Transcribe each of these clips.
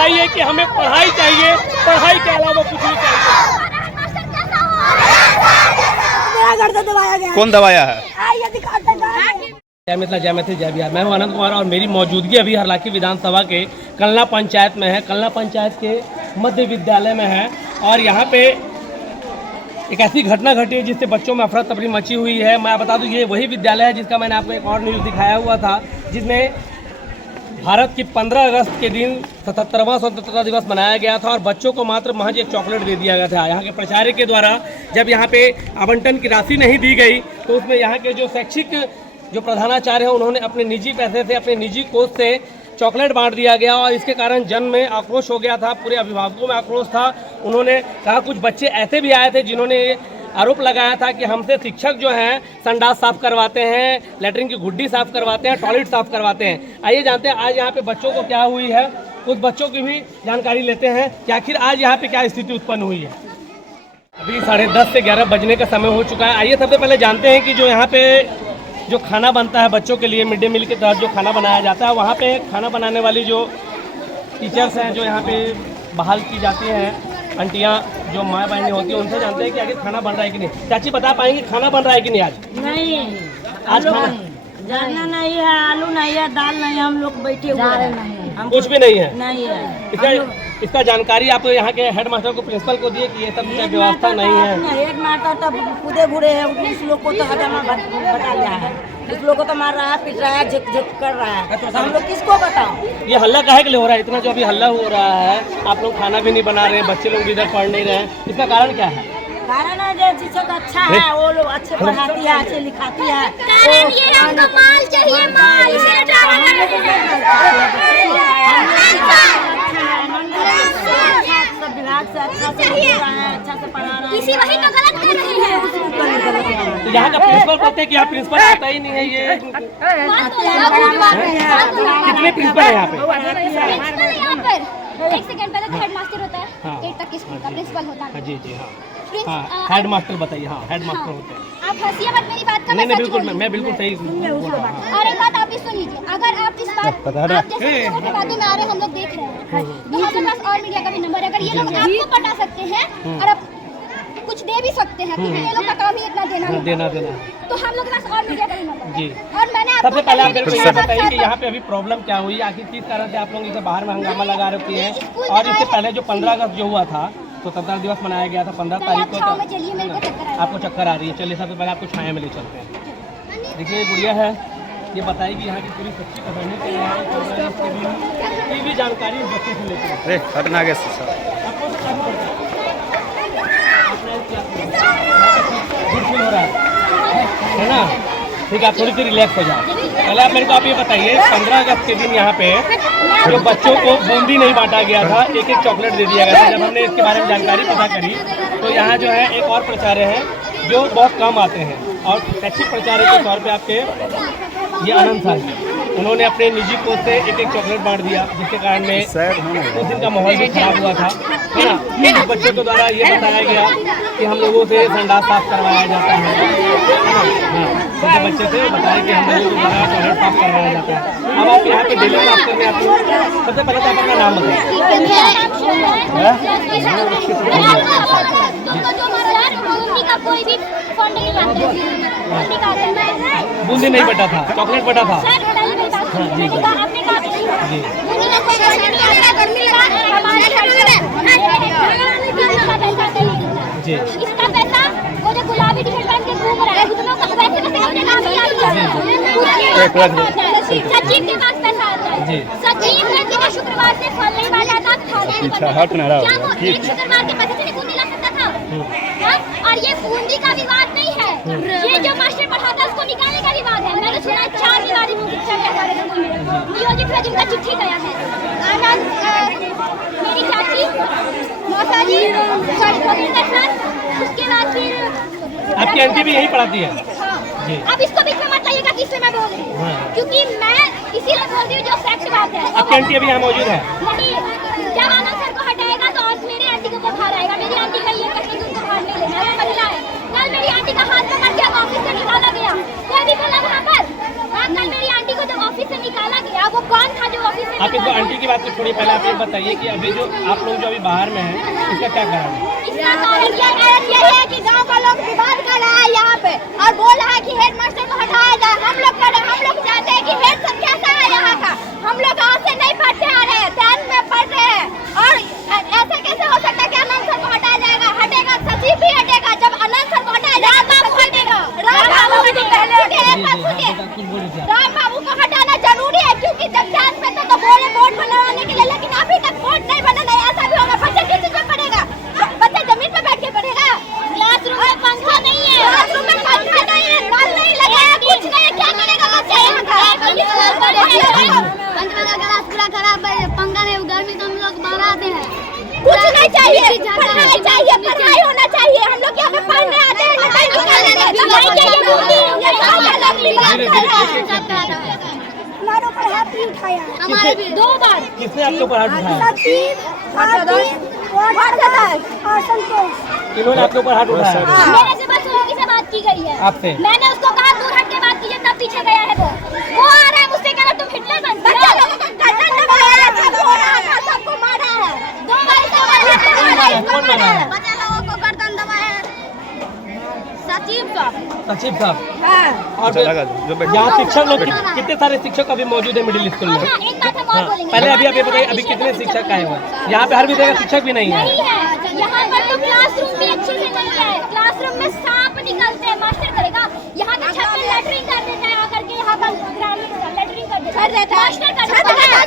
दिखाई है कि हमें पढ़ाई चाहिए, पढ़ाई के अलावा कुछ नहीं चाहिए। कौन दबाया है? जय मिथिला, जय मैथिल, जय बिहार। मैं हूं आनंद कुमार और मेरी मौजूदगी अभी हरलाखी विधानसभा के कलना पंचायत में है। कलना पंचायत के मध्य विद्यालय में है और यहाँ पे एक ऐसी घटना घटी है जिससे बच्चों में अफरा तफरी मची हुई है। मैं बता दूं ये वही विद्यालय है जिसका मैंने आपको एक और न्यूज़ दिखाया हुआ था, जिसमें भारत की 15 अगस्त के दिन 77वां स्वतंत्रता दिवस मनाया गया था और बच्चों को मात्र महज एक चॉकलेट दे दिया गया था। यहाँ के प्राचार्य के द्वारा जब यहाँ पे आवंटन की राशि नहीं दी गई तो उसमें यहाँ के जो शैक्षिक जो प्रधानाचार्य हैं उन्होंने अपने निजी पैसे से, अपने निजी कोष से चॉकलेट बांट दिया गया और इसके कारण जन में आक्रोश हो गया था, पूरे अभिभावकों में आक्रोश था। उन्होंने कहा, कुछ बच्चे ऐसे भी आए थे जिन्होंने आरोप लगाया था कि हमसे शिक्षक जो हैं संडास साफ करवाते हैं, लेटरिन की गुड्डी साफ करवाते हैं, टॉयलेट साफ करवाते हैं। आइए जानते हैं आज यहाँ पे बच्चों को क्या हुई है, कुछ बच्चों की भी जानकारी लेते हैं कि आखिर आज यहाँ पे क्या स्थिति उत्पन्न हुई है। अभी 10:30 से 11 बजने का समय हो चुका है। आइए सबसे पहले जानते हैं कि जो यहाँ पे जो खाना बनता है बच्चों के लिए, मिड डे मील के तहत जो खाना बनाया जाता है, वहाँ पे खाना बनाने वाली जो टीचर्स हैं जो यहाँ पे बहाल की जाती हैं, आंटियाँ जो माँ बहनें होती हैं, उनसे जानते हैं कि आखिर खाना बन रहा है कि नहीं। चाची बता पाएंगे खाना बन रहा है कि नहीं आज? नहीं, आज खाना जानना नहीं है, आलू नहीं है, दाल नहीं है, हम लोग बैठे हुए हैं, कुछ भी नहीं है। नहीं है। इसका जानकारी आप यहाँ के हेड मास्टर को, प्रिंसिपल को दिए कि ये सब व्यवस्था नहीं है। एक मास्टर तब कूदे घूरे है, इस लोग को तो हजामा बता लिया है, इस लोग को तो मार रहा है, पिट रहा है, झक कर रहा है, तो हम लोग किसको बताओ? ये हल्ला काहे के लिए हो रहा है? इतना जो अभी हल्ला हो रहा है, आप लोग खाना भी नहीं बना रहे हैं, बच्चे लोग भी इधर पढ़ नहीं रहे हैं, इसका कारण क्या है? कारण है जो शिक्षक अच्छा है, वो लोग अच्छे पढ़ाती है, अच्छे लिखाती है। कारण ये हमको माल चाहिए, माल विभाग से अच्छा से पढ़ा रहा है, अच्छा से पढ़ा रहा है, किसी वही तो गलत कर रहे हैं। तो यहाँ का प्रिंसिपल कहते हैं कि यहाँ प्रिंसिपल आता ही नहीं है। ये कितने प्रिंसिपल है यहाँ पे? एक सेकंड पहले हेड मास्टर होता है, 8 तक स्कूल का प्रिंसिपल होता है। जी जी हाँ, हेड मास्टर बताइए। हाँ, हेड मास्टर होते हैं। आप हंसिए मत मेरी बात का। नहीं बिल्कुल, मैं बिल्कुल सही। और एक बात आप भी सुन लीजिए, अगर आप इस बात आप जैसे लोगों की बातों में आ रहे हैं, हम लोग देख रहे हैं, तो हमारे पास और मीडिया का भी नंबर है। अगर ये लोग आपको पटा सकते हैं और आप कुछ दे भी सकते हैं, क्योंकि ये लोग का काम ही इतना देना, तो हम लोग के पास और मीडिया का भी नंबर जी। और मैंने सबसे पहले आप मेरे को ये बताइए कि यहाँ पे अभी प्रॉब्लम क्या हुई, आखिर किस कारण से आप लोग इसे बाहर में हंगामा लगा रखी है? और इससे पहले जो 15 अगस्त जो हुआ था, स्वतंत्रता दिवस मनाया गया था 15 तारीख को, आपको चक्कर आ रही है। चलिए सबसे पहले आपको छाया में ले चलते हैं। देखिए गुड़िया है, ये बताएगी यहाँ की पूरी सच्ची कहानी की भी जानकारी बच्चे से लेते हैं। हटना गया फील हो रहा है ना? ठीक है, आप थोड़ी सी रिलैक्स हो जाओ। पहले आप मेरे को ये बताइए, 15 अगस्त के दिन यहाँ पे जो बच्चों को बूंदी नहीं बांटा गया था, एक चॉकलेट दे दिया गया था। जब हमने इसके बारे में जानकारी पता करी तो यहाँ जो है एक और प्राचार्य हैं जो बहुत कम आते हैं और शैक्षिक प्राचार्य के तौर पे आपके ये आनंद सर, उन्होंने अपने निजी कोष से एक चॉकलेट बांट दिया, जिसके कारण में उस दिन का माहौल भी खराब हुआ था, है ना? बच्चों के द्वारा ये बताया गया कि हम लोगों से संडास साफ करवाया जाता है, छोटे बच्चे से बताया कि हम लोगों को द्वारा टॉयलेट साफ करवाया जाता है। अब आप यहाँ पे डेली मास्टर में आप सबसे पहले तो आप अपना नाम बताइए। बूंदी नहीं बटा था, चॉकलेट बटा था। हाँ जी जी जी। इसका पैसा वो जो गुलाबी टी शर्ट पहन के घूम रहा है, सचिव के पास पैसा आता है। सचिव है कि शुक्रवार से फल नहीं बांटा था, क्या वो एक शुक्रवार के पैसे से बूंदी ला सकता था? और ये बूंदी का विवाद नहीं है, ये जो मास्टर पढ़ाता है उसको निकालने का विवाद है। मैंने सुना 4 बीमारी नियोजित है जिनका चिट्ठी गया है। आनंद मेरी चाची, मौसा जी, उसके बाद फिर आपकी आंटी भी यही पढ़ाती है? जी। अब इसको बीच में मत लाइएगा कि इसमें मैं बोल रही हूँ, क्योंकि मैं इसीलिए बोल रही हूँ जो फैक्ट बात है। आपकी आंटी अभी यहाँ मौजूद है? नहीं, जब आनंद सर को हटाएगा तो और मेरी आंटी को बुखार आएगा। मेरी आंटी का ये कश्मीर उनको बाहर नहीं लेना है, महिला है। कल मेरी आंटी का हाथ पकड़ के ऑफिस से निकाला गया, कोई भी बोला वहाँ पर। कल मेरी आंटी को जब ऑफिस से निकाला गया, वो कौन था जो ऑफिस में? आप इनको आंटी की बात को छोड़िए, पहले आप ये बताइए कि अभी जो आप लोग जो अभी बाहर में हैं इसका क्या कारण है? इसका कारण ये है कि गांव का लोग विवाद कर रहा है यहाँ पे और बोल रहा है कि हेडमास्टर को हटाया जाए। हम लोग जानते हैं कि हेड सब कैसा है यहाँ का। हम लोग आज से नहीं पढ़ते आ रहे हैं, 10 में पढ़ रहे हैं और ऐसा कैसे हो सकता है कि अनंत सर को हटाया जाएगा? हटेगा, सचिव भी हटेगा। जब अनंत सर को हटाया जाएगा राम बाबू हटेगा। राम बाबू को हटाना जरूरी है क्योंकि जब 10 में तो बोले बोर्ड बनवाने के लिए, लेकिन अभी तक बोर्ड नहीं बना। नहीं ऐसा भी होगा, बच्चा किस चीज में पढ़ेगा? बच्चा जमीन पे बैठ के पढ़ेगा। क्लासरूम में पंखा नहीं है, क्लासरूम में पंखा नहीं है, नल नहीं लगा है, कुछ नहीं है। क्या करेगा बच्चा यहाँ का? क्लास पूरा खराब है, पंखा नहीं, गर्मी तो हम लोग बाहर आते हैं। कुछ नहीं चाहिए, पढ़ाई चाहिए, पढ़ाई होना चाहिए। हम लोग यहाँ पे पढ़ने आते हैं, हमारे ऊपर हाथ भी उठाया, हमारे भी 2 बार। किसने आपके ऊपर हाथ उठाया? और संतोष, इन्होंने आपके ऊपर हाथ उठाया? मेरे से बस उन्हीं से बात की गई है। आपसे? मैंने उसको कहा दूर हट के बात कीजिए, तब पीछे गया है वो आ रहा है मुझसे कह रहा तुम हिटलर बन गए। सबको मारा है 2 बार। कौन मारा है? बच्चा लोगों को गर्दन दबाया है सचिव साहब। सचिव साहब। और चला गया जो यहाँ शिक्षक लोग कितने सारे शिक्षक अभी मौजूद है मिडिल स्कूल में? एक बात हम और बोलेंगे। पहले अभी आप ये बताइए अभी कितने शिक्षक आए हुए हैं? यहाँ पे हर विषय का शिक्षक भी नहीं है। नहीं है, यहाँ पर तो क्लासरूम भी अच्छे से नहीं है। क्लासरूम में सांप निकलते हैं, मास्टर करेगा। यहाँ के छत में लैटरिन कर देता है, आकर के यहाँ पर ग्रामीण लैटरिन कर देता है, मास्टर कर देता है।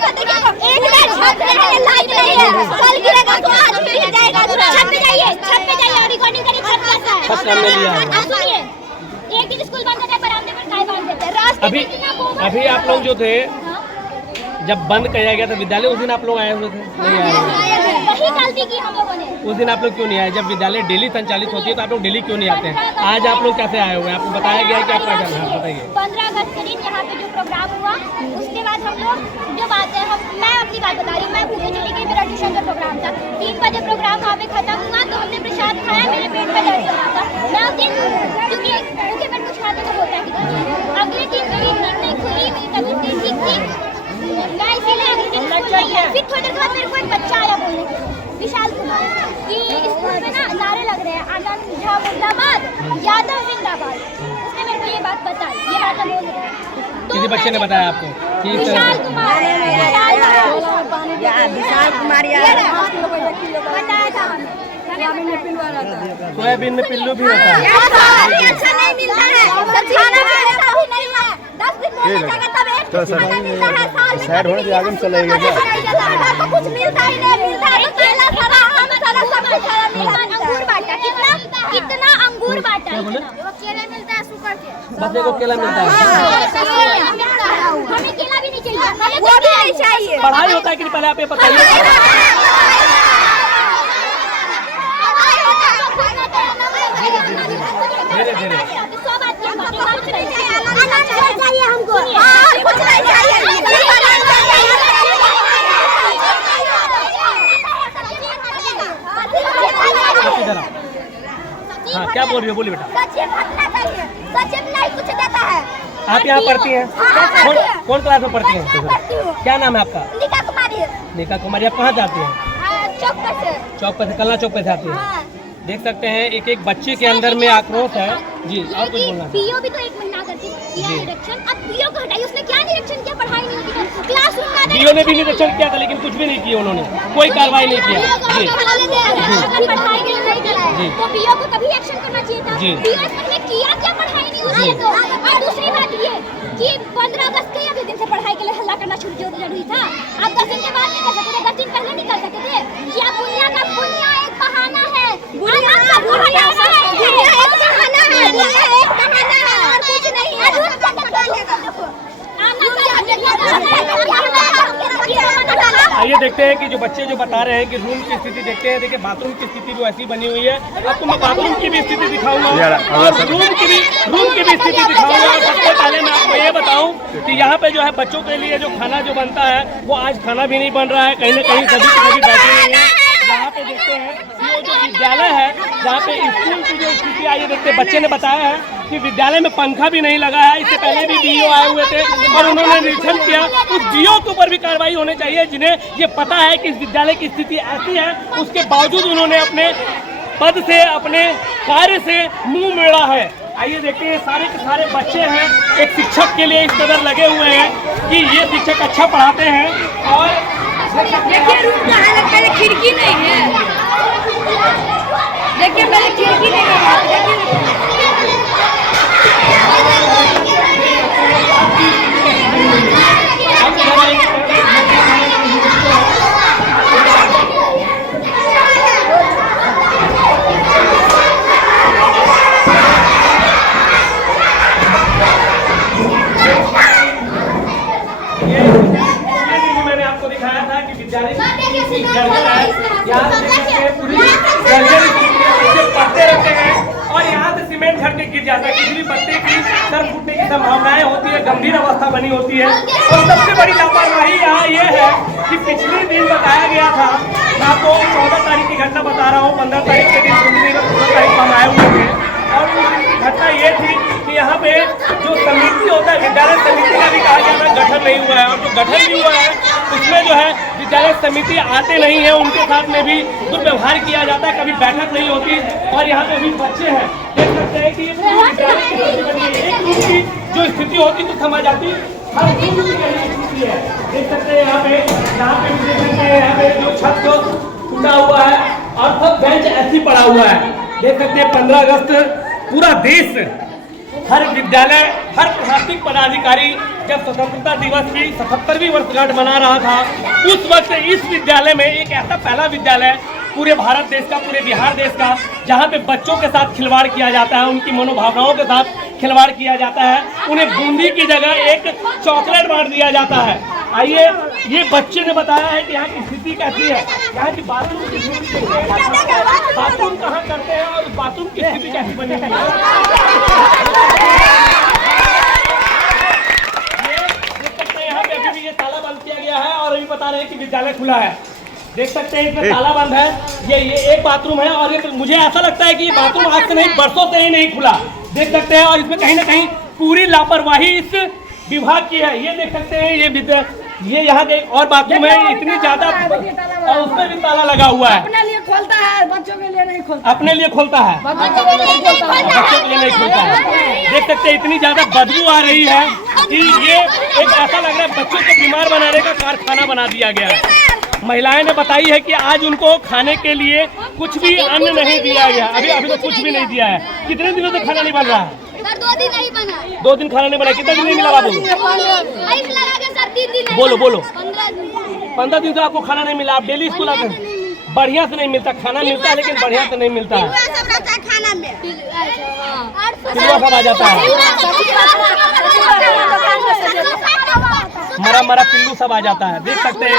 एक मिनट, छत में है, लाइट नहीं है, कल गिरेगा तो आज भी गिर जाएगा। छत पे जाइए, छत पे जाइए, रिकॉर्डिंग करिए, छत कैसा है। छत हमने लिया है। आप सुनिए, एक दिन स्कूल बंद होता है, बरामदे पर काय बांध देते हैं। रास्ते अभी में इतना गोबर- अभी आप लोग जो थे हाँ? जब बंद किया गया था विद्यालय, उस दिन आप लोग आए हुए थे? नहीं आए हुए? वही गलती की हम लोगों ने। उस दिन आप लोग क्यों नहीं आए? जब विद्यालय डेली संचालित होती है तो आप लोग डेली क्यों नहीं आते हैं? आज आप लोग कैसे आए हुए हैं? आपको बताया गया है कि आपका करना है, बताइए। 15 अगस्त के दिन यहाँ पे जो प्रोग्राम हुआ उसके बाद हम लोग जो बात है मैं अपनी बात बता रही हूँ। मैं भूखे चली गई, मेरा ट्यूशन का प्रोग्राम था। 3 बजे प्रोग्राम वहाँ पे खत्म हुआ तो हमने प्रसाद खाया, मेरे पेट में दर्द हो रहा था। मैं उस दिन क्योंकि भूखे पेट कुछ खाते तो होता है कि अगले दिन मेरी नींद नहीं खुली, मेरी तबीयत नहीं ठीक थी। मैं इसीलिए अगले दिन स्कूल नहीं आई। फिर थोड़ी देर बाद मेरे को एक बच्चा आया बोलने के लिए, विशाल कुमार, कि स्कूल में ना नारे लग रहे हैं, आनंद झा मुर्दाबाद, यादव जिंदाबाद। उसने मेरे को ये बात बताई, ये बातें बोल रहे हैं। तो किसी बच्चे ने बताया आपको कि इस तरह विशाल से? कुमार, विशाल कुमार बताया था। सोयाबीन में पिल्लू भी होता है। अच्छा नहीं मिलता है, खाना मिलता भी नहीं है। 10 दिन बोलने जाएगा तब एक तो सर, खाना मिलता है, साल में शहर होने के आगे में चलेगा क्या? तो कुछ मिलता ही नहीं, मिलता है तो केला सारा, आम सारा, सब कुछ सारा मिलता है। अंगूर बांटा, कितना अंगूर बांटा, केला मिलता है सुपर के। बच्चे को केला मिलता है? हमें केला भी नहीं चाहिए, वो भी नहीं चाहिए। पढ़ाई होता है कि नहीं? पहले आप ये बताइए। धीरे धीरे चाहिए हमको, और कुछ नहीं चाहिए। हाँ, क्या बोल रही हो? बोलिए बेटा। सचिव नहीं कुछ देता है। आप यहाँ पढ़ती हैं? कौन क्लास में पढ़ती हैं? क्या नाम है आपका? निका कुमारी। निका कुमारी। आप कहाँ जाती हैं? चौक पर से। चौक पर से, कल्ला चौक पे से आती हैं? देख सकते हैं एक एक बच्चे के अंदर में आक्रोश है जी। और कुछ बोलना है? पीओ भी तो 1 महीना करती किया निरीक्षण, अब पीओ को हटाई, उसने क्या निरीक्षण किया? पढ़ाई नहीं होती, क्लासरूम का पीओ ने भी निरीक्षण किया था लेकिन कुछ भी नहीं किया उन्होंने, कोई कार्रवाई नहीं किया जी। अगर पढ़ाई नहीं कराया तो पीओ को कभी एक्शन करना चाहिए था। जी। पीओ इसने किया क्या? पढ़ाई नहीं हुई है तो। और दूसरी बात ये कि 15 अगस्त के अगले दिन से पढ़ाई के लिए हल्ला करना शुरू जरूरी था। आप 10 दिन के बाद नहीं कर सकते थे, 10 दिन पहले नहीं कर सकते थे। क्या पुनिया का पुनिया एक बहाना है, बुनिया एक बहाना है, बुनिया एक बहाना है, बुनिया एक बहाना है और कुछ नहीं है। आइए देखते हैं कि जो बच्चे जो बता रहे हैं कि रूम की स्थिति देखते हैं। देखिए बाथरूम की स्थिति भी ऐसी बनी हुई है। आपको मैं बाथरूम की भी स्थिति दिखाऊंगा और रूम की भी स्थिति दिखाऊंगा। और सबसे पहले मैं आपको ये बताऊं कि यहाँ पे जो है बच्चों के लिए जो खाना जो बनता है वो आज खाना भी नहीं बन रहा है। कहीं ना कहीं सभी के सभी बैठे हुए हैं। यहाँ पे देखते हैं ये जो विद्यालय है जहाँ पे स्कूल की जो स्थिति आई है, देखते बच्चे ने बताया है कि विद्यालय में पंखा भी नहीं लगा है। इससे पहले भी डीओ आए हुए थे और उन्होंने निरीक्षण किया। उस डीओ के ऊपर भी कार्रवाई होनी चाहिए जिन्हें ये पता है कि इस विद्यालय की स्थिति ऐसी है, उसके बावजूद उन्होंने अपने पद से, अपने कार्य से मुंह मोड़ा है। आइए देखते हैं, सारे के सारे बच्चे हैं, एक शिक्षक के लिए इस कदर लगे हुए हैं कि ये शिक्षक अच्छा पढ़ाते हैं। और देखिए रूम का हालत, पहले खिड़की नहीं है, देखिए पहले खिड़की नहीं है, मैंने आपको दिखाया था कि विद्यालय पढ़ते रहते हैं और यहाँ से सीमेंट झड़ के गिर जाता है। किसी भी बच्चे की सर फूटने की संभावनाएं होती है, गंभीर अवस्था बनी होती है। और सबसे बड़ी लापरवाही यहाँ ये है कि पिछले दिन बताया गया था, मैं आपको 14 तारीख की घटना बता रहा हूँ, 15 तारीख के दिन 16 तारीख को हम आए हुए थे और उस दिन की घटना ये थी कि यहाँ पे जो समिति होता है, विद्यालय समिति का भी कहा जाता है, गठन नहीं हुआ है। और जो गठन भी हुआ है उसमें जो है विद्यालय समिति आते नहीं है, उनके साथ में भी दुर्व्यवहार किया जाता है, कभी बैठक नहीं होती। और यहाँ पे भी बच्चे हैं, देख सकते हैं कि एक रूम की जो स्थिति होती तो समझ आती, हर रूम की स्थिति है। देख सकते हैं यहाँ पे देख सकते हैं यहाँ पे जो छत को टूटा हुआ है और सब बेंच ऐसी पड़ा हुआ है। देख सकते हैं 15 अगस्त पूरा देश, हर विद्यालय, हर प्रशासनिक पदाधिकारी जब स्वतंत्रता दिवस की 77वीं वर्षगांठ मना रहा था, उस वक्त इस विद्यालय में एक ऐसा पहला विद्यालय पूरे भारत देश का, पूरे बिहार देश का, जहां पे बच्चों के साथ खिलवाड़ किया जाता है, उनकी मनोभावनाओं के साथ खिलवाड़ किया जाता है, उन्हें बूंदी की जगह एक चॉकलेट बांट दिया जाता है। आइए, ये बच्चे ने बताया है कि यहाँ की स्थिति कैसी है, यहाँ की बाथरूम की स्थिति, बाथरूम कहाँ करते हैं और बाथरूम की स्थिति कैसी बनी है। यहाँ पे अभी भी ये ताला बंद किया गया है और अभी बता रहे हैं कि विद्यालय खुला है। देख सकते हैं इसमें ताला बंद है, ये एक बाथरूम है और ये मुझे ऐसा लगता है कि ये बाथरूम आज से नहीं, बरसों से ही नहीं खुला। देख सकते हैं और इसमें कहीं ना कहीं पूरी लापरवाही इस विभाग की है। ये देख सकते हैं, ये यहाँ के और बाथरूम है, इतनी ज्यादा, और उसमें भी ताला लगा हुआ है। अपने लिए खोलता है, बच्चों के लिए नहीं खोलता। अपने लिए खोलता है, बच्चों के लिए नहीं खोलता है। देख सकते हैं इतनी ज्यादा बदबू आ रही है कि ये एक ऐसा लग रहा है बच्चों को बीमार बनाने का कारखाना बना दिया गया है। महिलाएं ने बताई है कि आज उनको खाने के लिए कुछ भी अन्न नहीं दिया गया, अभी तो कुछ भी नहीं दिया है। कितने दिनों से खाना नहीं बन रहा है? 2 दिन नहीं बना, 2 दिन खाना नहीं बना। कितना दिन नहीं मिला बाबू? बोलो 15 दिन से आपको खाना नहीं मिला। आप डेली स्कूल आते हैं? बढ़िया से नहीं मिलता, खाना मिलता है लेकिन बढ़िया से नहीं मिलता है। खाना में पिलुआ सब आ जाता है, मरा पिल्लू सब आ जाता है। देख सकते हैं,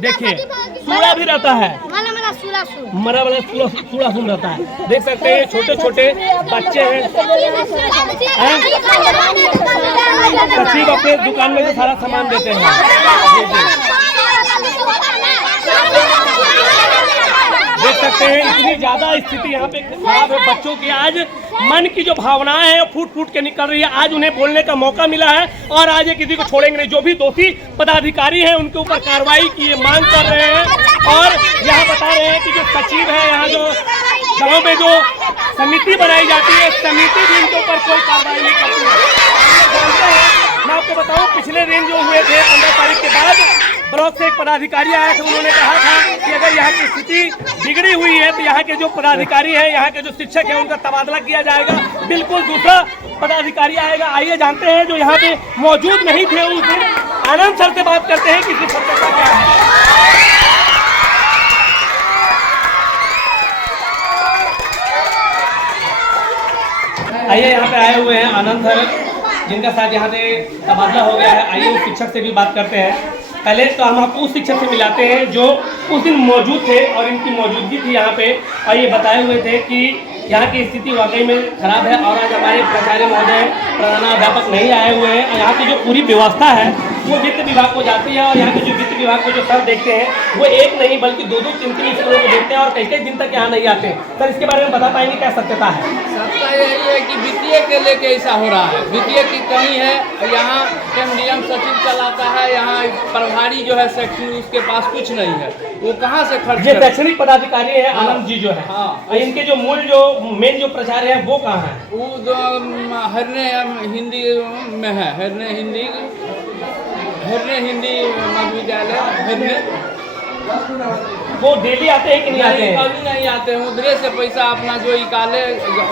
देखिए सूड़ा भी रहता है, मरा वाला सूड़ा सुन रहता है। देख सकते हैं छोटे छोटे बच्चे हैं, सचिव अपने दुकान में से सारा सामान देते हैं। देख सकते हैं इतनी ज्यादा स्थिति यहाँ पे खराब है बच्चों की। आज मन की जो भावनाएं हैं फूट फूट के निकल रही है। आज उन्हें बोलने का मौका मिला है और आज ये किसी को छोड़ेंगे नहीं। जो भी दोषी पदाधिकारी हैं उनके ऊपर कार्रवाई की मांग कर रहे हैं। और यहाँ बता रहे हैं कि जो सचिव है, यहाँ जो गाँव में जो समिति बनाई जाती है, समिति भी इनके ऊपर कोई कार्रवाई नहीं करती है। जानते हैं, मैं आपको बताऊं, पिछले दिन जो हुए थे 15 तारीख के बाद ब्लॉक से एक पदाधिकारी आया था। उन्होंने कहा था कि अगर यहाँ की स्थिति बिगड़ी हुई है तो यहाँ के जो पदाधिकारी हैं, यहाँ के जो शिक्षक हैं, उनका तबादला किया जाएगा। बिल्कुल दूसरा पदाधिकारी आएगा। आइए जानते हैं जो यहाँ पे मौजूद नहीं थे उस दिन, आनंद सर से बात करते हैं कि इसकी सत्यता क्या है। आइए, यहाँ पे आए हुए हैं आनंद सर, जिनका साथ यहाँ से तबादला हो गया है। आइए उस शिक्षक से भी बात करते हैं। पहले तो हम आपको उस शिक्षक से मिलाते हैं जो उस दिन मौजूद थे और इनकी मौजूदगी थी यहाँ पे, और ये बताए हुए थे कि यहाँ की स्थिति वाकई में खराब है और आज हमारे प्राचार्य महोदय प्रधानाध्यापक नहीं आए हुए हैं। और यहाँ की जो पूरी व्यवस्था है वो वित्त विभाग को जाती है, और यहाँ के जो वित्त विभाग को जो सर देखते हैं वो एक नहीं बल्कि 2-2, 3-3 स्कूलों को देखते हैं और कई दिन तक यहाँ नहीं आते। सर इसके बारे में बता पाएंगे क्या सत्यता है? सत्ता यही है कि वित्तीय के लेके ऐसा हो रहा है, वित्तीय की कमी है। यहाँ एमडीएम सचिव चलाता है, यहाँ प्रभारी जो है शैक्षणिक उसके पास कुछ नहीं है, वो कहाँ से खर्च ये शैक्षणिक पदाधिकारी है आनंद जी जो है, हाँ। इनके जो मूल जो मेन जो प्रचार्य है वो कहाँ है? वो जो हरने हिंदी में है, हरने हिंदी विद्यालय हरने, वो डेली आते हैं कि नहीं आते हैं? कभी नहीं आते हैं, उधरे से पैसा अपना जो निकाले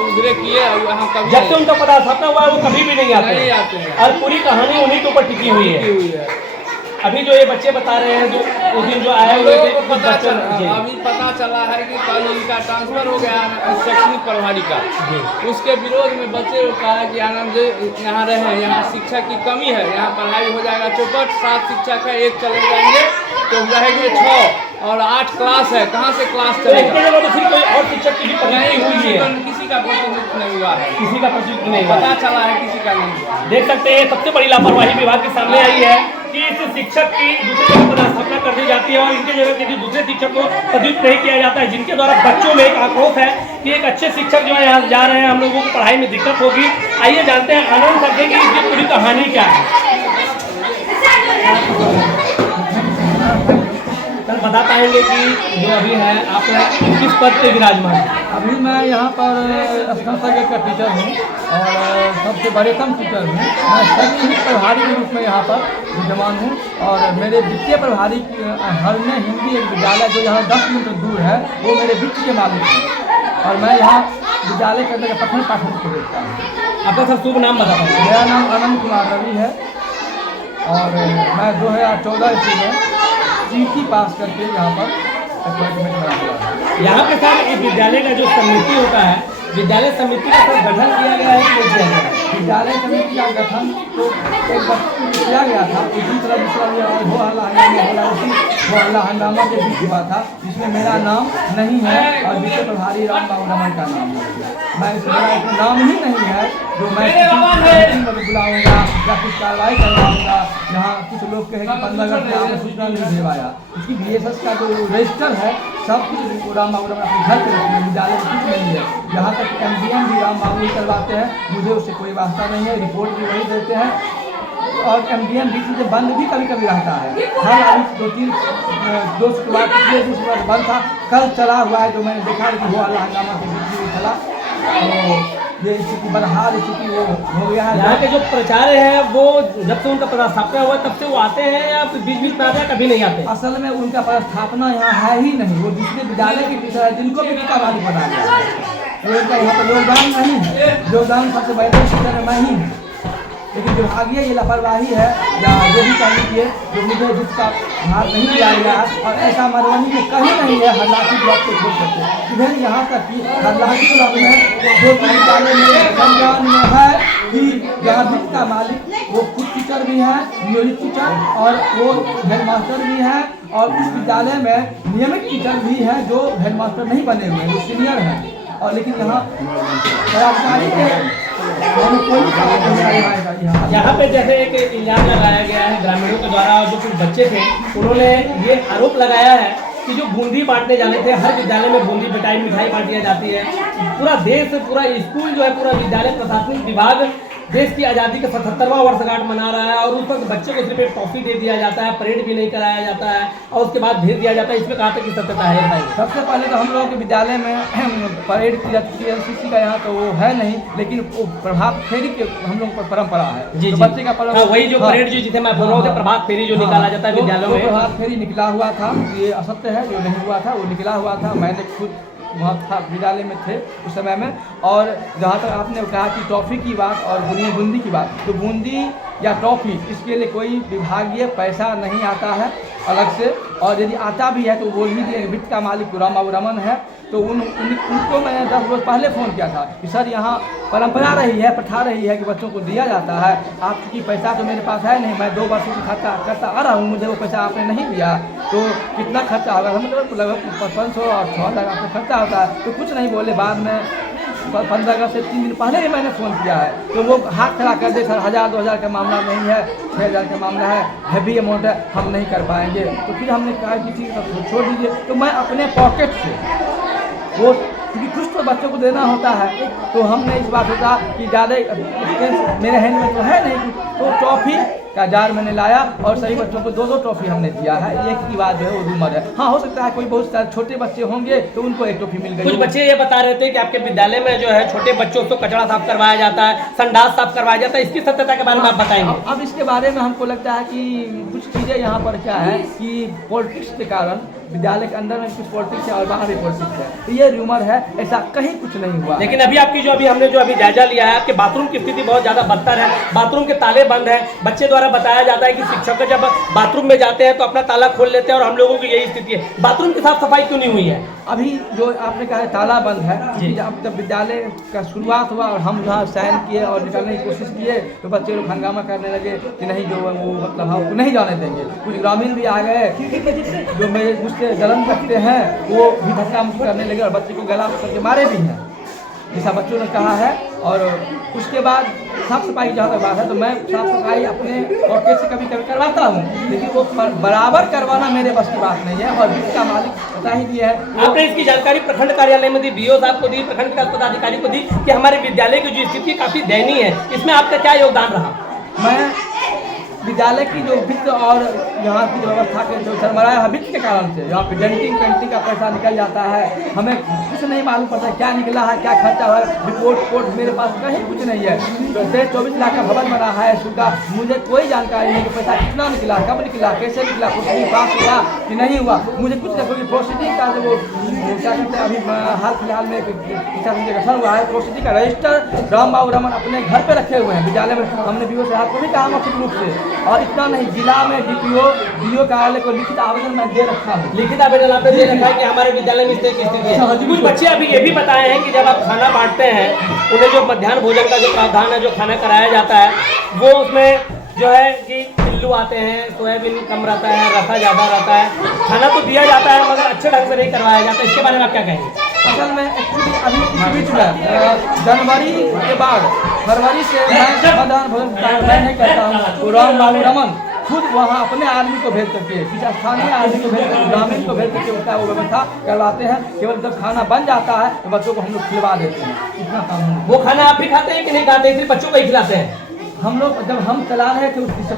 उधरे किए, यहाँ कभी जब से उनका पदास्थापना हुआ है वो कभी भी नहीं आते नहीं आते हैं। और पूरी कहानी उन्हीं के ऊपर टिकी हुई है। अभी जो ये बच्चे बता रहे हैं जो उस दिन जो आए हुए थे अभी पता चला है कि कल इनका ट्रांसफर हो गया शैक्षणिक प्रभारी का, उसके विरोध में बच्चे को कहा कि आनंद जी यहाँ रहे, यहाँ शिक्षा की कमी है, यहाँ पढ़ाई हो जाएगा चौपट, 7 शिक्षक है, 1 चले जाएंगे तो रहेंगे 6 और 8 क्लास है, कहाँ से क्लास चलेगा? तो फिर कोई और शिक्षक की भी नहीं हुई है, किसी का प्रतिनिधित्व नहीं हुआ है, किसी का प्रतिनिधित्व नहीं हुआ। पता चला है किसी का नहीं हुआ। देख सकते हैं सबसे बड़ी लापरवाही विभाग के सामने आई है कि इस शिक्षक की दूसरी जगह पदस्थापना कर दी जाती है और इनके जगह किसी दूसरे शिक्षक को पदयुक्त नहीं किया जाता है, जिनके द्वारा बच्चों में एक आक्रोश है कि एक अच्छे शिक्षक जो है यहाँ जा रहे हैं, हम लोगों को पढ़ाई में दिक्कत होगी। आइए जानते हैं आनंद सर की इसकी पूरी कहानी क्या है। सर बता पाएंगे कि जो अभी है आप किस पद पे विराजमान हैं? अभी मैं यहाँ पर स्नातक का टीचर हूँ और सबसे बड़ेतम टीचर हूँ। मैं शैक्षणिक प्रभारी के रूप में यहाँ पर विद्यमान हूँ और मेरे वित्तीय प्रभारी हरने हिंदी एक विद्यालय जो यहाँ 10 किलोमीटर दूर है वो मेरे वित्त के मालिक हैं और मैं यहाँ विद्यालय के अंदर पठन पाठन को देखता हूँ। आपका सर शुभ नाम बता पाएंगे? मेरा नाम आनंद कुमार रवि है और मैं 2014 ईस्वी में सीटी पास करके यहाँ पर अपॉइंटमेंट बना हुआ है। यहाँ पे सर इस विद्यालय का जो समिति होता है, विद्यालय समिति का सर गठन किया गया है कि नहीं किया गया है? विद्यालय समिति का गठन तो एक बार किया गया था, इसी तरह वो हल्ला हंगामा के बीच हुआ था जिसमें मेरा नाम नहीं है और वित्त प्रभारी राम बाबू रमन का नाम है। मैं इसमें नाम ही नहीं है जो मैं बुलाऊंगा या कुछ कार्रवाई करवाऊंगा। यहाँ कुछ लोग कहे कि 15 अगस्त में आपने सूचना नहीं भेजवाया, इसकी BSS का जो रजिस्टर है सब कुछ राम बाबू रमन अपने घर पर रखते हैं, विद्यालय में कुछ नहीं है। यहाँ तक MDM भी राम बाबू ही करवाते हैं, मुझे उससे कोई वास्ता नहीं है, रिपोर्ट भी वही देते हैं और MDM बीच में बंद भी कभी कभी रहता है। हर अभी 2-3 दोस्त के बाद पिछले दूसरे बार बंद था, कल चला हुआ है जो मैंने देखा कि वो हल्ला हंगामा के बीच में चला तो ये स्थिति बदहाल स्थिति वो हो गया है। यहाँ के जो प्रचार्य हैं वो जब से उनका पदस्थापना हुआ तब से वो आते हैं या बीच बीच में आते हैं? कभी नहीं आते। असल में उनका पदस्थापना यहाँ है ही नहीं, वो दूसरे विद्यालय के टीचर है जिनको भी टीका वाली बना दिया है। उनका यहाँ पर योगदान नहीं है, योगदान सबसे बड़े टीचर है मैं ही हूँ, लेकिन दुर्भाग्य ये लापरवाही है या जो भी कह लीजिए जो मुझे जिसका भार नहीं दिया गया है और ऐसा मधुबनी में कहीं नहीं है हरलाखी ब्लॉक को छोड़ सकते। इधर यहाँ तक कि हरलाखी ब्लॉक में जो विद्यालय में संज्ञान में है कि यहाँ वित्त का मालिक वो खुद टीचर भी है, नियोजित टीचर और वो हेडमास्टर भी है और उस विद्यालय में नियमित टीचर भी है जो हेडमास्टर नहीं बने हुए हैं, वो सीनियर हैं और लेकिन यहाँ पदाधिकारी के यहाँ पे जैसे एक इल्जाम लगाया गया है ग्रामीणों के द्वारा और जो कुछ बच्चे थे उन्होंने ये आरोप लगाया है कि जो बूंदी बांटने जाने थे, हर विद्यालय में बूंदी मिठाई बांटी जाती है, पूरा देश पूरा स्कूल जो है पूरा विद्यालय प्रशासनिक विभाग देश की आज़ादी का 77वां वर्षगांठ मना रहा है और उस वक्त बच्चे को सिर्फ एक टॉफी दे दिया जाता है, परेड भी नहीं कराया जाता है और उसके बाद भेज दिया जाता है। इसमें कहाँ तक की सत्यता है? सबसे पहले तो हम लोगों के विद्यालय में परेड की जाती है, NCC का यहाँ तो वो है नहीं, लेकिन वो प्रभात फेरी के हम लोग पर परंपरा है जी, तो बच्चे का वही जो परेड जो जिसे मैं बोल रहा हूँ प्रभात फेरी जो निकाला जाता है विद्यालयों में, प्रभात फेरी निकला हुआ था, ये असत्य है, जो नहीं हुआ था वो निकला हुआ था। मैंने खुद वहाँ था विद्यालय में थे उस समय में। और जहाँ तक आपने कहा कि टॉफ़ी की बात और बूंदी की बात, तो बूंदी या टॉफ़ी इसके लिए कोई विभागीय पैसा नहीं आता है अलग से, और यदि आता भी है तो बोल ही दिए वित्त का मालिक राम बाबू रमन है। तो उनको मैंने 10 रोज़ पहले फ़ोन किया था कि सर यहाँ परंपरा रही है, प्रथा रही है कि बच्चों को दिया जाता है, आप क्योंकि पैसा तो मेरे पास है नहीं, मैं 2 वर्षों से खर्चा करता आ रहा हूँ, मुझे वो पैसा आपने नहीं दिया तो कितना खर्चा होगा? हम लगभग 500 और 6 लाख आपका खर्चा होता है। तो कुछ नहीं बोले। बाद में 15 अगस्त से 3 दिन पहले ही मैंने फ़ोन किया है तो वो हाथ खड़ा कर दे, सर 1000-2000 का मामला नहीं है, 6000 का मामला है, हैवी अमाउंट है, हम नहीं कर पाएंगे। तो फिर हमने कहा कि ठीक है छोड़ दीजिए। तो मैं अपने पॉकेट से वो, क्योंकि कुछ तो बच्चों को देना होता है, तो हमने इस बात सोचा कि ज़्यादा एक्सपेंस मेरे हैंड में तो है नहीं, तो टॉफ़ी का जार मैंने लाया और सभी बच्चों को 2-2 टॉफ़ी हमने दिया है। एक की बात जो है वो रूमर है। हाँ, हो सकता है कोई बहुत सारे छोटे बच्चे होंगे तो उनको 1 टॉफ़ी मिल गई। कुछ बच्चे ये बता रहे थे कि आपके विद्यालय में जो है छोटे बच्चों को कचरा साफ करवाया जाता है, संडास साफ करवाया जाता है, इसकी सत्यता के बारे में आप बताएंगे? अब इसके बारे में हमको लगता है कि कुछ चीज़ें यहाँ पर क्या है कि पॉलिटिक्स के कारण विद्यालय के अंदर में कुछ पॉलिटिक्स है और बाहर भी पॉलिटिक्स है, तो ये रूमर है, ऐसा कहीं कुछ नहीं हुआ। लेकिन अभी आपकी जो हमने जायजा लिया है, आपके बाथरूम की स्थिति बहुत ज़्यादा बदतर है, बाथरूम के ताले बंद हैं। बच्चे द्वारा बताया जाता है कि शिक्षक जब बाथरूम में जाते हैं तो अपना ताला खोल लेते हैं और हम लोगों की यही स्थिति है। बाथरूम की साफ सफाई क्यों नहीं हुई है? अभी जो आपने कहा है ताला बंद है, जब विद्यालय का शुरुआत हुआ और हम यहाँ साइन किए और निकलने की कोशिश किए तो बच्चे लोग हंगामा करने लगे कि नहीं जो वो मतलब हम नहीं जाने देंगे। कुछ ग्रामीण भी आ गए जो मेरे मुझसे जलन रखते हैं, वो भी धक्का मुक्की करने लगे और बच्चे को गला करके मारे भी हैं, जैसा बच्चों ने कहा है। और उसके बाद साफ सफाई जहाँ तक बात है तो मैं साफ सफाई अपने पॉकेट से कभी कभी करवाता हूँ, लेकिन वो बराबर करवाना मेरे बस की बात नहीं है। और वित्त का मालिक पता ही दिया है। आपने इसकी जानकारी प्रखंड कार्यालय में दी, बीओ साहब को दी, प्रखंड विकास पदाधिकारी को दी कि हमारे विद्यालय की जो स्थिति काफी दयनीय है, इसमें आपका क्या योगदान रहा? मैं विद्यालय की जो वित्त और यहाँ की व्यवस्था के जो सरमराया है वित्त के कारण से यहाँ पे डेंटिंग पेंटिंग का पैसा निकल जाता है, हमें कुछ नहीं मालूम पड़ता क्या निकला है, क्या खर्चा है। रिपोर्ट मेरे पास कहीं कुछ नहीं है। तो 24 लाख का भवन बना है स्कूल का, मुझे कोई जानकारी नहीं कि पैसा कितना निकला, कब निकला, कैसे निकला, प्रोसीडिंग पास हुआ कि नहीं हुआ, मुझे कुछ नहीं। क्योंकि प्रोसीडिंग का जो वो क्या कहते हैं, अभी हाल फिलहाल में शिक्षा संघ का गठन हुआ है, प्रोसीडिंग का रजिस्टर राम बाबू रमन अपने घर पर रखे हुए हैं विद्यालय में। हमने बीओ साहब को भी कहा मौखिक रूप से, और इतना नहीं, जिला में डीओ कार्यालय को लिखित आवेदन मैं दे रखा हूँ। लिखित आवेदन आपने दे रखा है कि हमारे विद्यालय में इस तरह की स्थिति है। कुछ बच्चे अभी ये भी बताए हैं कि जब आप खाना बांटते हैं, उन्हें जो मध्याह्न भोजन का जो प्रावधान है, जो खाना कराया जाता है, वो उसमें जो है कि पिल्लू आते हैं, सोयाबीन कम रहता है, रसा ज़्यादा रहता है, खाना तो दिया जाता है मगर अच्छे ढंग से नहीं करवाया जाता। इसके बारे में आप क्या कहेंगे? असल में एक्चुअली अभी इस बीच में जनवरी के बाद फरवरी से मैं नहीं करता हूँ, तो राम बाबू रमन खुद वहाँ अपने आदमी को भेज करके, किसी स्थानीय आदमी को भेज करके, ग्रामीण को भेज करके उसका वो व्यवस्था करवाते हैं। केवल जब खाना बन जाता है तो बच्चों को हम लोग खिलवा देते हैं, इतना काम। वो खाना आप भी खाते हैं कि नहीं खाते, सिर्फ बच्चों को ही खिलाते हैं? हम लोग जब हम चला रहे थे इससे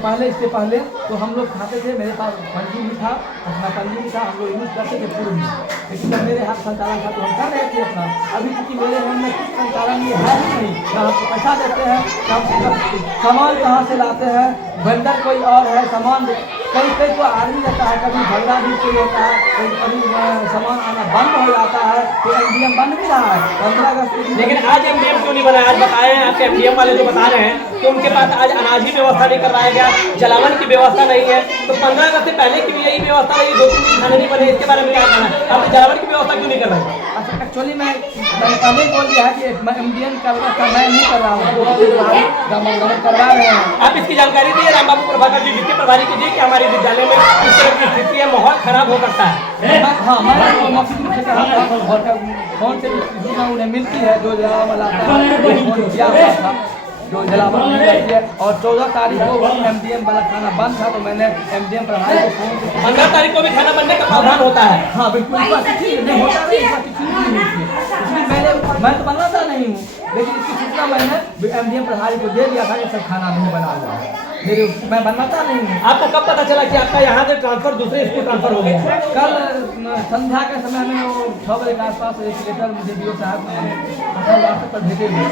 पहले तो हम लोग खाते थे, मेरे पास पंजी भी था, अपना पंजी भी था, हम लोग यूज़ करते थे पूर्व में। लेकिन जब मेरे हाथ संचालन था तो हम कर रहे थे अपना। अभी क्योंकि मेरे घर में कुछ संचालन ये है ही नहीं, ना हमको पैसा देते हैं, सामान कहाँ से लाते हैं, वेंडर कोई और है, सामान कई तो आदमी रहता है, कभी झगड़ा भी कोई होता है, कभी सामान आना बंद हो जाता है, तो एमडीएम बंद भी रहा है 15 अगस्त। लेकिन आज एमडीएम क्यों नहीं बना? आज बताए हैं आपके एमडीएम वाले जो बता रहे हैं कि उनके पास आज अनाज की व्यवस्था नहीं करवाया गया, जलावन की व्यवस्था नहीं है। तो 15 अगस्त से पहले की भी यही व्यवस्था नहीं, 2-3 दिन खाने नहीं बने, इसके बारे में क्या कहना है? आपने जलावन की व्यवस्था क्यों नहीं कर रहे? अच्छा, एक्चुअली मैं पहले बोल दिया है कि एमडीएम का व्यवस्था मैं नहीं कर रहा हूँ, करवा रहे हैं। आप इसकी जानकारी दिए राम बाबू प्रभाकर जी, वित्तीय प्रभारी कीजिए कि हमारे विद्यालय में इस तरह की स्थिति है, माहौल खराब हो सकता है। हाँ, मैं मौखिक रूप से कहा था और कौन से सूचना उन्हें मिलती है जो जलावन आता है, जो जलावन मिलती है। और 14 तारीख को एमडीएम वाला खाना बंद था, तो मैंने एमडीएम प्रभारी को फोन किया। 15 तारीख को भी खाना बनने का प्रावधान होता है? हाँ बिल्कुल, नहीं होता नहीं, इसलिए मैं तो बनाता नहीं हूँ, लेकिन इसकी सूचना मैंने एमडीएम प्रभारी को दे दिया था कि सब खाना नहीं बना हुआ है, मैं बनवाता नहीं हूँ। आपको कब पता चला कि आपका यहाँ से ट्रांसफर दूसरे स्कूल ट्रांसफर हो गया? कल संध्या के समय में वो 6 बजे के आसपास एक लेटर मुझे बीओ साहब व्हाट्सएप पर भेजे हुए,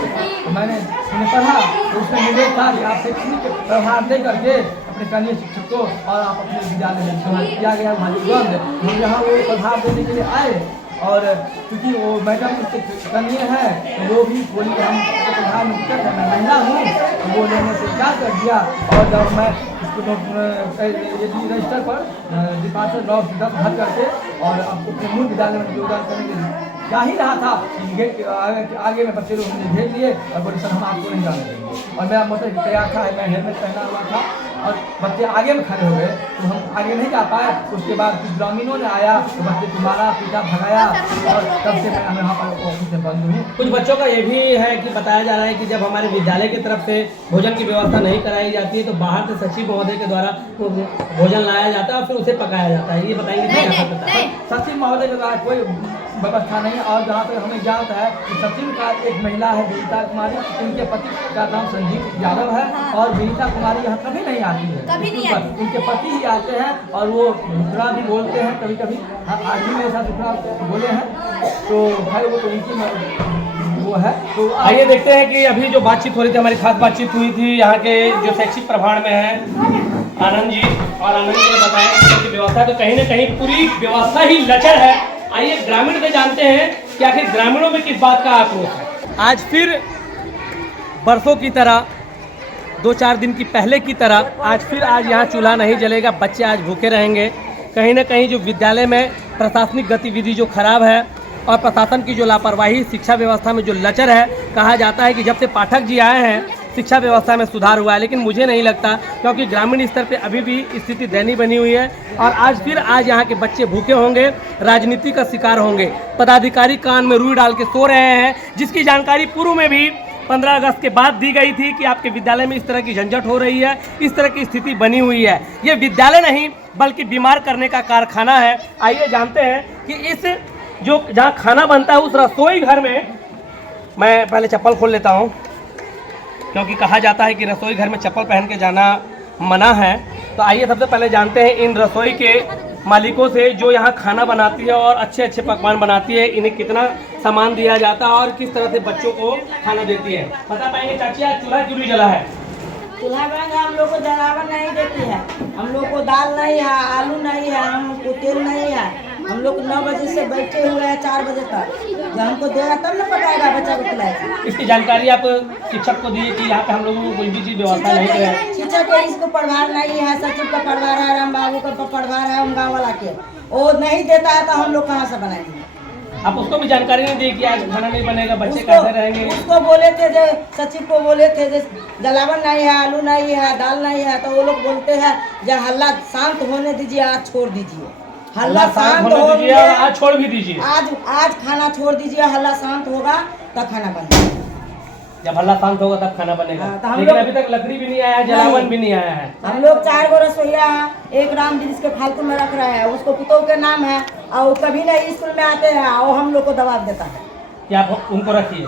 तो मैंने उन्हें पढ़ा, तो उसमें निर्देश था कि आप शैक्षणिक प्रभार दे करके अपने कनीय शिक्षक को और आप अपने विद्यालय में किया गया भाजीगंज। हम यहाँ वो प्रभार देने के लिए आए, और क्योंकि वो मैडम कनीय है तो वो भी बोली कि हम प्रधान शिक्षक है, मैं महिला हूँ, वो लेने से क्या कर दिया। और जब मैं इसको रजिस्टर पर डिपार्चर लॉ 10 भर करके और आपको अपने मूल विद्यालय में योगदान करने के लिए जा ही रहा था कि गेट के आगे में बच्चे लोग मुझे घेर लिए और बोले सर हम आपको नहीं जाने देंगे। और मेरा मोटर तैयार था, मैं हेलमेट पहना हुआ था और बच्चे आगे में खड़े हो गए तो हम आगे नहीं जा पाए। उसके बाद कुछ ग्रामीणों ने आया तो बच्चे को मारा पीटा भगाया और तब से मैं यहाँ पर ऑफिस में बंद हूँ। कुछ बच्चों का ये भी है कि बताया जा रहा है कि जब हमारे विद्यालय की तरफ से भोजन की व्यवस्था नहीं कराई जाती है तो बाहर से सचिव महोदय के द्वारा भोजन लाया जाता है और फिर उसे पकाया जाता है। ये बताएंगे? सचिव महोदय के द्वारा कोई व्यवस्था नहीं। और जहाँ तक हमें ज्ञात है कि सचिव का एक महिला है विनीता कुमारी, उनके पति का नाम संजीव यादव है और विनीता कुमारी यहाँ कभी नहीं आती है, कभी नहीं आती। उनके पति ही आते हैं और वो दूसरा भी बोलते हैं कभी कभी। आज भी मेरे साथ दूसरा बोले हैं तो भाई वो तो उनकी वो है। तो आइए देखते हैं कि अभी जो बातचीत हो रही थी, हमारी खास बातचीत हुई थी यहाँ के जो शैक्षिक प्रभार में है आनंद जी, और आनंद जी ने बताया कि व्यवस्था तो कहीं ना कहीं पूरी व्यवस्था ही लचर है। आइए ग्रामीण से जानते हैं कि आखिर ग्रामीणों में किस बात का आक्रोश है। आज फिर बरसों की तरह 2-4 दिन की पहले की तरह आज यहाँ चूल्हा नहीं जलेगा, बच्चे आज भूखे रहेंगे। कहीं ना कहीं जो विद्यालय में प्रशासनिक गतिविधि जो खराब है और प्रशासन की जो लापरवाही, शिक्षा व्यवस्था में जो लचर है, कहा जाता है कि जब से पाठक जी आए हैं शिक्षा व्यवस्था में सुधार हुआ है, लेकिन मुझे नहीं लगता, क्योंकि ग्रामीण स्तर पे अभी भी स्थिति दयनीय बनी हुई है। और आज यहाँ के बच्चे भूखे होंगे, राजनीति का शिकार होंगे। पदाधिकारी कान में रुई डाल के सो रहे हैं, जिसकी जानकारी पूर्व में भी 15 अगस्त के बाद दी गई थी कि आपके विद्यालय में इस तरह की झंझट हो रही है, इस तरह की स्थिति बनी हुई है। ये विद्यालय नहीं बल्कि बीमार करने का कारखाना है। आइए जानते हैं कि इस जो जहाँ खाना बनता है उस रसोई घर में, मैं पहले चप्पल खोल लेता हूँ क्योंकि कहा जाता है कि रसोई घर में चप्पल पहन के जाना मना है। तो आइए सबसे पहले जानते हैं इन रसोई के मालिकों से जो यहाँ खाना बनाती है और अच्छे अच्छे पकवान बनाती है, इन्हें कितना सामान दिया जाता है और किस तरह से बच्चों को खाना देती है। बता पाएंगे चाची, आज चूल्हा क्यों नहीं जला है? चूल्हा बंद है, हम लोग को जलावन नहीं देती है, हम लोग को दाल नहीं है, आलू नहीं है, हमको तेल नहीं है। हम लोग 9 बजे से बैठे हुए हैं 4 बजे तक। जब हमको देगा तब ना पकाएगा, बच्चा को खिलाएगा। इसकी जानकारी आप शिक्षक को दिए कि यहाँ पे हम लोगों को कोई भी चीज़ व्यवस्था नहीं है? शिक्षक के इसको प्रभार नहीं है, सचिव का प्रभार है, राम बाबू का प्रभार है, हम गाँव वाला के वो नहीं देता है तो हम लोग कहाँ से बनाएंगे? आप उसको भी जानकारी नहीं दी कि आज खाना नहीं बनेगा, बच्चे कैसे रहेंगे? उसको बोले थे, जो सचिव को बोले थे जो जलावन नहीं है, आलू नहीं है, दाल नहीं है, तो वो लोग बोलते हैं जो हल्ला शांत होने दीजिए, आज छोड़ दीजिए। हल्ला शांत हो गया, आज छोड़ भी दीजिए। आज खाना छोड़ दीजिए, हल्ला शांत होगा तब खाना बनेगा। जब हल्ला शांत होगा तब खाना बनेगा। लेकिन अभी तक लकड़ी भी नहीं आया है, जलावन भी नहीं आया है। हम लोग 4 गो रसोईया है, एक राम जी जिसके फालतू में रख रहे हैं, उसको पुतों के नाम है और वो कभी नहीं स्कूल में आते हैं और हम लोग को दबाव देता है कि आप उनको रखिए।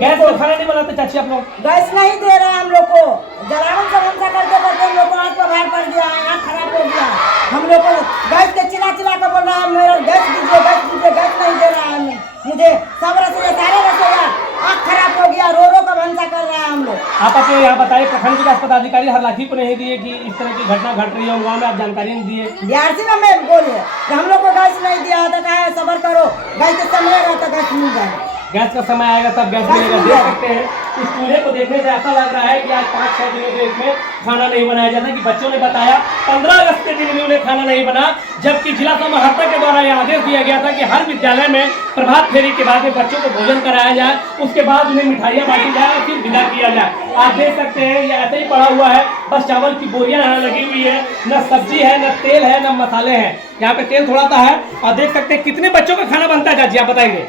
गैस पर खाना नहीं बनाते चाची आप लोग? गैस नहीं दे रहे हम लोग को, जलावन से हमसा करते करते हम लोग को आँख पर भार पड़ गया, आँख खराब हो गया। हम लोग को गैस के चिल्ला चिल्ला कर बोल रहा है मेरा गैस दीजिए, गैस दीजिए, गैस नहीं दे रहा है मुझे। सब रसोईया, सारे रसोईया आँख खराब हो गया, रो रो का भंसा कर रहा है हम लोग। आप अपने यहाँ बताइए, प्रखंड विकास पदाधिकारी हरलाखी को नहीं दिए कि इस तरह की घटना घट रही है गाँव में, आप जानकारी नहीं दिए? DRC में मैं बोले कि हम लोग को गैस नहीं दिया तो कहा है सबर करो, गैस के समय आएगा तो गैस मिल जाएगा। गैस का समय आएगा तब गैस मिलेगा। देख सकते हैं इस चूल्हे को देखने से ऐसा लग रहा है कि आज 5-6 दिनों से इसमें खाना नहीं बनाया जाता। कि बच्चों ने बताया 15 अगस्त के दिन भी उन्हें खाना नहीं बना, जबकि जिला समाहर्ता के द्वारा यह आदेश दिया गया था कि हर विद्यालय में प्रभात फेरी के बाद में बच्चों को भोजन कराया जाए, उसके बाद उन्हें मिठाइयाँ बांटी जाए और फिर विदा किया जाए। आप देख सकते हैं ये ऐसे ही पड़ा हुआ है, बस चावल की बोरियां यहाँ लगी हुई है, न सब्जी है, न तेल है, न मसाले हैं। यहाँ पे तेल थोड़ा सा है और देख सकते हैं कितने बच्चों का खाना बनता है चाची, आप बताएंगे?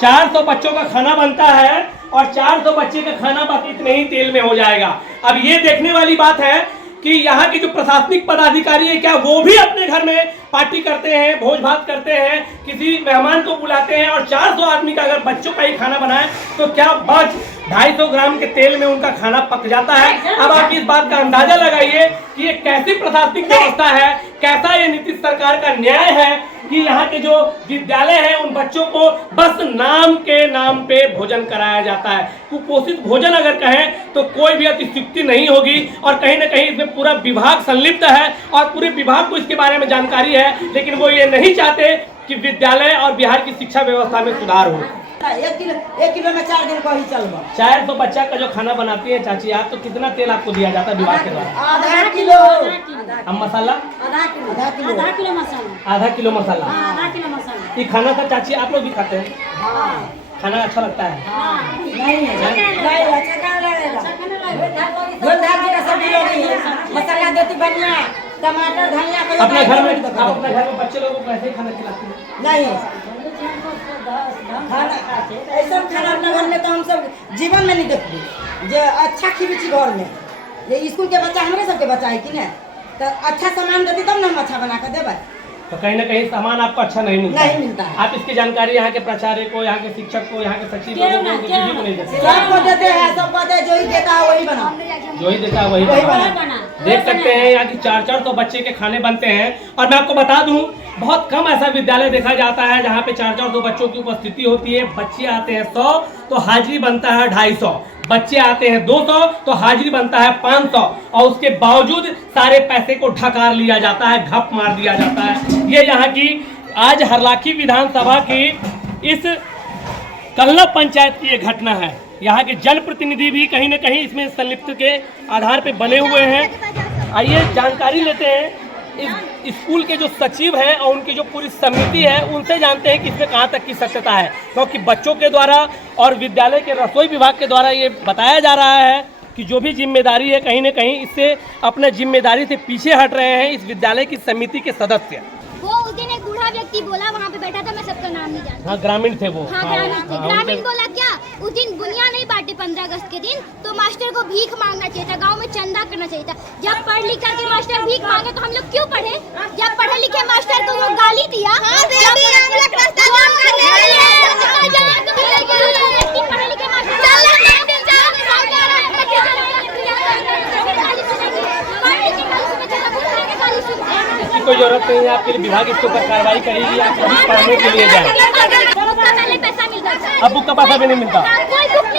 400 बच्चों का खाना बनता है और 400 बच्चे का खाना बस इतने ही तेल में हो जाएगा। अब ये देखने वाली बात है कि यहाँ के जो प्रशासनिक पदाधिकारी है, क्या वो भी अपने घर में पार्टी करते हैं, भोज भात करते हैं, किसी मेहमान को बुलाते हैं और 400 आदमी का अगर बच्चों का ही खाना बनाए तो क्या बस 250 ग्राम के तेल में उनका खाना पक जाता है? अब आप इस बात का अंदाजा लगाइए कि ये कैसी प्रशासनिक व्यवस्था है, कैसा ये नीतीश सरकार का न्याय है कि यहाँ के जो विद्यालय हैं उन बच्चों को बस नाम के नाम पे भोजन कराया जाता है। कुपोषित भोजन अगर कहें तो कोई भी अतिशयोक्ति नहीं होगी और कहीं ना कहीं इसमें पूरा विभाग संलिप्त है और पूरे विभाग को इसके बारे में जानकारी है, लेकिन वो ये नहीं चाहते कि विद्यालय और बिहार की शिक्षा व्यवस्था में सुधार हो। 1 किलो में 4 दिन को ही चलवा। 400 बच्चा का जो खाना बनाती है चाची आप, तो कितना तेल आपको दिया जाता है विभाग के द्वारा? आधा किलो। अब मसाला? आधा किलो मसाला। आधा किलो मसाला। आधा किलो मसाला। ये खाना था चाची आप लोग भी खाते हैं? खाना अच्छा लगता है? नहीं अच्छा कहाँ लगेगा? का सब्जी लोगी, मसाला देती बढ़िया, टमाटर धनिया। अपने घर में आप अपने घर में बच्चे लोगों को कैसे ही खाना खिलाते हैं? नहीं ऐसा खाना अपने घर में तो हम सब जीवन में नहीं देखते। जो अच्छा खिलची घर में, ये स्कूल के बच्चा हमारे सबके बच्चा है कि नहीं, तो अच्छा सामान देती तब ना हम अच्छा बना कर देवे। तो कहीं ना कहीं सामान आपको अच्छा नहीं मिलता नहीं मिलता है। आप इसकी जानकारी यहाँ के प्राचार्य को, यहाँ के शिक्षक को, यहाँ के सचिव लोगों को, किसी को नहीं देते? सबको देते हैं, सब कहते हैं जो ही देता है वही बना, जो ही देता है वही बना। देख सकते हैं यहाँ की 400 बच्चे के खाने बनते हैं। और मैं आपको बता दूं बहुत कम ऐसा विद्यालय देखा जाता है जहाँ पे 400 बच्चों की उपस्थिति होती है। बच्चे आते हैं 100 तो हाजिरी बनता है 250, बच्चे आते हैं 200 तो हाजिरी बनता है 500, और उसके बावजूद सारे पैसे को ढकार लिया जाता है, घप मार दिया जाता है। ये यहाँ की आज हरलाखी विधानसभा की इस कल्ला पंचायत की ये घटना है। यहाँ के जनप्रतिनिधि भी कहीं ना कहीं इसमें संलिप्त के आधार पर बने हुए हैं। आइए जानकारी लेते हैं इस स्कूल के जो सचिव हैं और उनकी जो पूरी समिति है उनसे जानते हैं कि इसमें कहाँ तक की सत्यता है, क्योंकि बच्चों के द्वारा और विद्यालय के रसोई विभाग के द्वारा ये बताया जा रहा है कि जो भी जिम्मेदारी है कहीं ना कहीं इससे अपने जिम्मेदारी से पीछे हट रहे हैं इस विद्यालय की समिति के सदस्य। वो उस दिन एक बूढ़ा व्यक्ति बोला, वहाँ पे बैठा था, मैं सबका नाम नहीं जानती। हाँ ग्रामीण थे वो। हाँ ग्रामीण थे। ग्रामीण बोला क्या उस दिन बुनिया नहीं बांटे 15 अगस्त के दिन, तो मास्टर को भीख मांगना चाहिए था, गांव में चंदा करना चाहिए था। जब पढ़ लिख करके मास्टर भीख मांगे तो हम लोग क्यों पढ़े? जब पढ़े लिखे मास्टर को वो गाली दिया, कोई जरूरत नहीं है, आपके लिए विभाग इसके ऊपर कार्रवाई करेगी। आप सभी पढ़ने के लिए जाए। अब बुक का पैसा भी नहीं मिलता,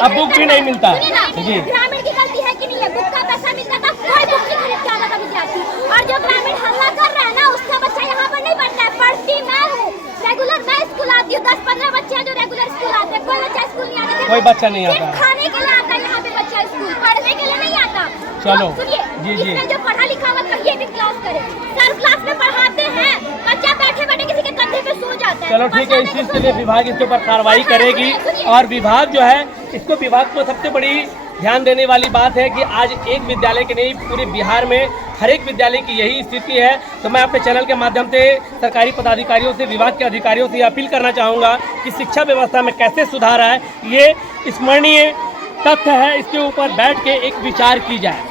अब बुक भी नहीं मिलता जी। ग्रामीण की गलती है कि नहीं है? बुक का पैसा मिलता था, कोई बुक नहीं खरीद के आता था विद्यार्थी। और जो ग्रामीण हल्ला कर रहा है ना, उसका बच्चा यहाँ पर नहीं पढ़ता है। पढ़ती मैं हूँ, रेगुलर मैं स्कूल आती हूँ। 10-15 बच्चे हैं जो रेगुलर स्कूल आते हैं, कोई बच्चा स्कूल नहीं आता। कोई बच्चा नहीं आता, खाने के लिए आता है यहाँ पे बच्चा, स्कूल पढ़ने के लिए नहीं आता। चलो सुनिए, इसमें जो पढ़ा लिखा हुआ ये भी क्लास करे। सर क्लास में पढ़ाते हैं, बच्चा बैठे बैठे किसी के कंधे पे सो जाता है। चलो ठीक है, इस चीज के लिए विभाग इसके ऊपर कार्रवाई करेगी। और विभाग जो है इसको, विभाग को सबसे बड़ी ध्यान देने वाली बात है कि आज एक विद्यालय के नहीं पूरे बिहार में हर एक विद्यालय की यही स्थिति है। तो मैं अपने चैनल के माध्यम से सरकारी पदाधिकारियों से, विभाग के अधिकारियों से अपील करना चाहूँगा कि शिक्षा व्यवस्था में कैसे सुधार है, ये स्मरणीय तथ्य है, इसके ऊपर बैठ के एक विचार की जाए।